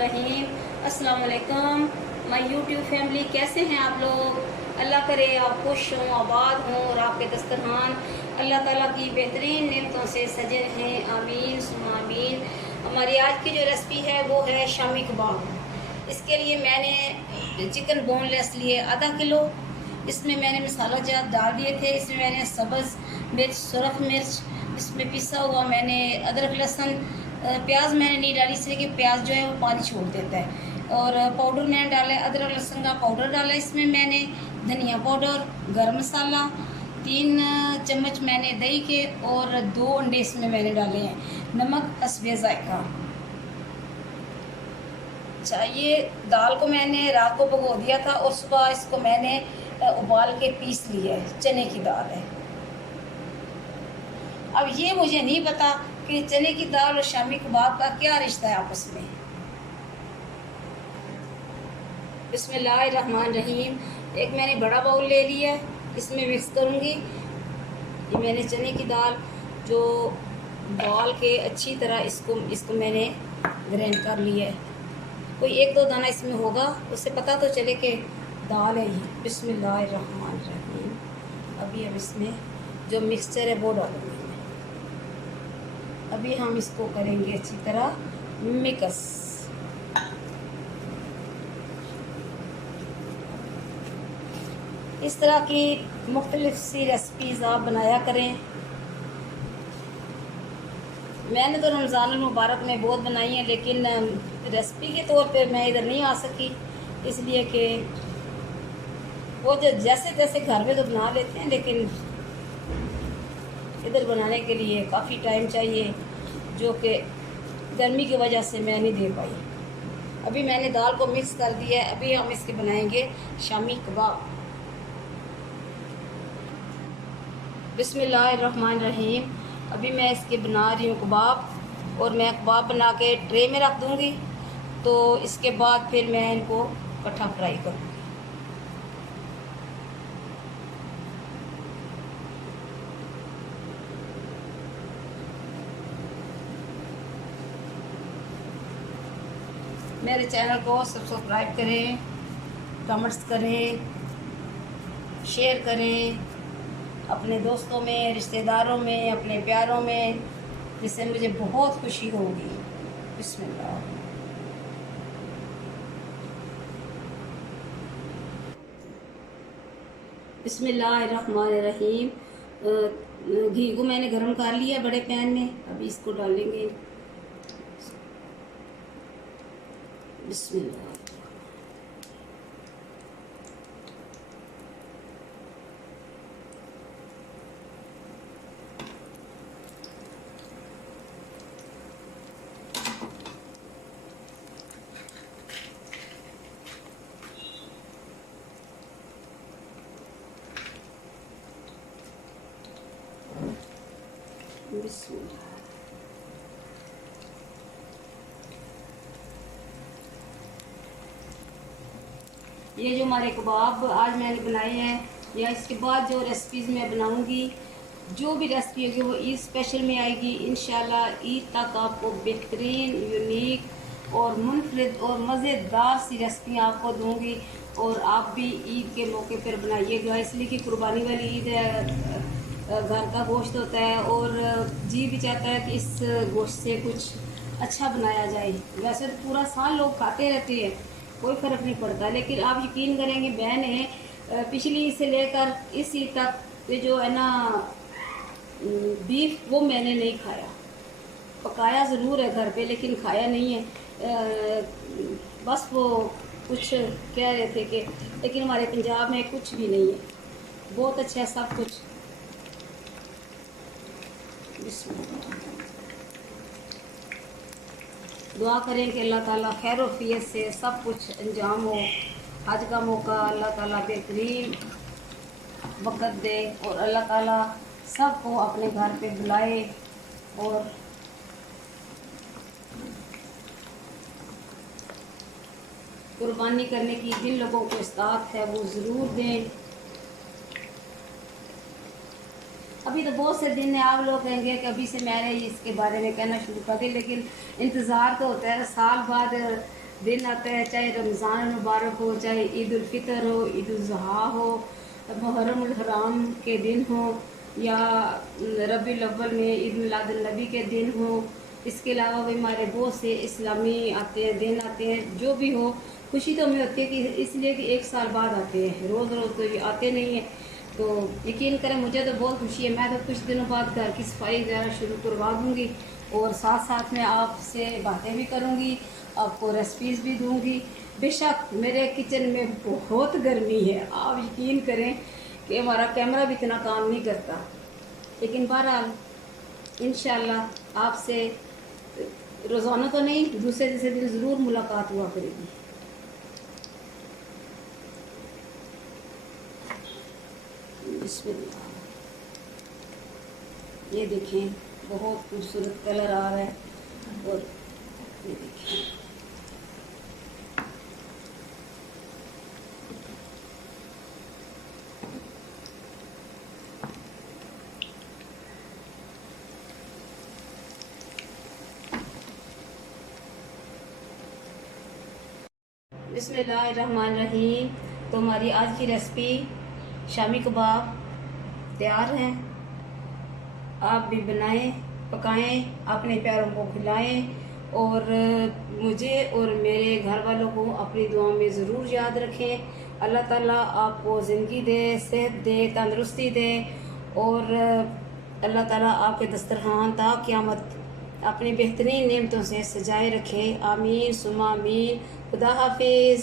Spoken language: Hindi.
रहीम। अस्सलाम वालेकुम माय यूट्यूब फैमिली, कैसे हैं आप लोग। अल्लाह करे आप खुश हों, आबाद हों और आपके दस्तरखान अल्लाह ताला की बेहतरीन नेमतों से सजे रहें। आमीन सुम्मा आमीन। हमारी आज की जो रेसिपी है वो है शामी कबाब। इसके लिए मैंने चिकन बोनलेस लिए आधा किलो। इसमें मैंने मसाला जात डाल दिए थे। इसमें मैंने सब्ज़ मिर्च, सुरख मिर्च, इसमें पिसा हुआ मैंने अदरक लहसुन, प्याज मैंने नहीं डाली इसलिए कि प्याज जो है वो पानी छोड़ देता है। और पाउडर मैंने डाला है, अदरक लहसुन का पाउडर डाला है। इसमें मैंने धनिया पाउडर, गरम मसाला, 3 चम्मच मैंने दही के और 2 अंडे इसमें मैंने डाले हैं। नमक हस्बे ज़ायका। अच्छा, ये दाल को मैंने रात को भिगो दिया था और सुबह इसको मैंने उबाल के पीस लिया है। चने की दाल है। अब ये मुझे नहीं पता कि चने की दाल और शामी कबाब का क्या रिश्ता है आपस में। बिस्मिल्लाहिर्रहमानिर्रहीम। एक मैंने बड़ा बाउल ले लिया, इसमें मिक्स करूँगी। ये मैंने चने की दाल जो बाल के अच्छी तरह इसको मैंने ग्राइंड कर लिया है। कोई 1-2 दाना इसमें होगा, उससे पता तो चले कि दाल है ये। बिस्मिल्लाहिर्रहमानिर्रहीम। अभी अब इसमें जो मिक्सचर है वो डालूँगी। अभी हम इसको करेंगे अच्छी तरह मिक्स। इस तरह की मुख्तलिफ सी रेसिपीज़ आप बनाया करें। मैंने तो रमज़ान मुबारक में बहुत बनाई है, लेकिन रेसिपी के तौर पे मैं इधर नहीं आ सकी, इसलिए कि वो जो जैसे तैसे घर में तो बना लेते हैं, लेकिन इधर बनाने के लिए काफ़ी टाइम चाहिए, जो कि गर्मी की वजह से मैं नहीं दे पाई। अभी मैंने दाल को मिक्स कर दिया है। अभी हम इसके बनाएंगे शामी कबाब। बिस्मिल्लाहिर्रहमानिर्रहीम। अभी मैं इसके बना रही हूँ कबाब, और मैं कबाब बना के ट्रे में रख दूँगी। तो इसके बाद फिर मैं इनको इकट्ठा फ्राई करूँगी। मेरे चैनल को सब्सक्राइब करें, कमेंट्स करें, शेयर करें अपने दोस्तों में, रिश्तेदारों में, अपने प्यारों में, जिससे मुझे बहुत खुशी होगी। बिस्मिल्लाह। बिस्मिल्लाहिर्रहमानिर्रहीम। घी को मैंने गर्म कर लिया बड़े पैन में। अभी इसको डालेंगे। बिस्मिल्लाह। बिस्मिल्लाह। ये जो हमारे कबाब आज मैंने बनाए हैं, या इसके बाद जो रेसिपीज़ मैं बनाऊंगी, जो भी रेसिपी होगी वो ईद स्पेशल में आएगी इंशाल्लाह। ईद तक आपको बेहतरीन, यूनिक और मुनफरिद और मज़ेदार सी रेसिपी आपको दूंगी। और आप भी ईद के मौके पर बनाइएगा, इसलिए कि कुर्बानी वाली ईद है, घर का गोश्त होता है, और जी भी चाहता है कि इस गोश्त से कुछ अच्छा बनाया जाए। वैसे तो पूरा साल लोग खाते रहते हैं, कोई फ़र्क नहीं पड़ता, लेकिन आप यकीन करेंगे बहनें, पिछली ईद से लेकर इस ईद तक ये जो है ना बीफ, वो मैंने नहीं खाया। पकाया ज़रूर है घर पे, लेकिन खाया नहीं है। बस वो कुछ कह रहे थे कि, लेकिन हमारे पंजाब में कुछ भी नहीं है, बहुत अच्छा है सब कुछ। दुआ करें कि अल्लाह ताला खैर वफ़ियत से सब कुछ अंजाम हो। हज का मौका अल्लाह ताला बेहतरीन वक़्त दे, और अल्लाह ताला सबको अपने घर पे बुलाए, और कुर्बानी करने की जिन लोगों को इस्तात है वो ज़रूर दें। अभी तो बहुत से दिन है, आप लोग कहेंगे कि अभी से मैंने इसके बारे में कहना शुरू कर दिया, लेकिन इंतज़ार तो होता है। साल बाद दिन आता है, चाहे रमज़ान मुबारक हो, चाहे ईद उल फितर हो, ईद उल ज़ुहा हो, मुहर्रम उल हराम के दिन हो, या रबीउल अव्वल में ईद मिलादुन नबी के दिन हो। इसके अलावा भी हमारे बहुत से इस्लामी आते हैं, दिन आते हैं। जो भी हो, खुशी तो हमें होती है कि इसलिए कि एक साल बाद आते हैं, रोज़ रोज़ तो ये आते नहीं हैं। तो यकीन करें, मुझे तो बहुत खुशी है। मैं तो कुछ दिनों बाद घर की सफाई वगैरह शुरू करवा दूँगी और साथ साथ में आपसे बातें भी करूँगी, आपको रेसिपीज़ भी दूँगी। बेशक मेरे किचन में बहुत गर्मी है, आप यकीन करें कि हमारा कैमरा भी इतना काम नहीं करता, लेकिन बहरहाल इंशाल्लाह आपसे रोज़ाना तो नहीं, दूसरे तीसरे दिन ज़रूर मुलाकात हुआ करेगी। बिस्मिल्लाह। ये देखें, बहुत खूबसूरत कलर आ रहा है। और ये देखें, बिस्मिल्लाहिर्रहमानिर्रहीम। तो हमारी आज की रेसिपी शामी कबाब तैयार हैं। आप भी बनाएं, पकाएं, अपने प्यारों को खिलाएं और मुझे और मेरे घर वालों को अपनी दुआ में ज़रूर याद रखें। अल्लाह ताला आपको ज़िंदगी दे, सेहत दे, तंदुरुस्ती दे और अल्लाह ताला आपके दस्तरखान ता क़यामत अपनी बेहतरीन नेमतों से सजाए रखे। आमीन सुमा आमीन। खुदा हाफिज़।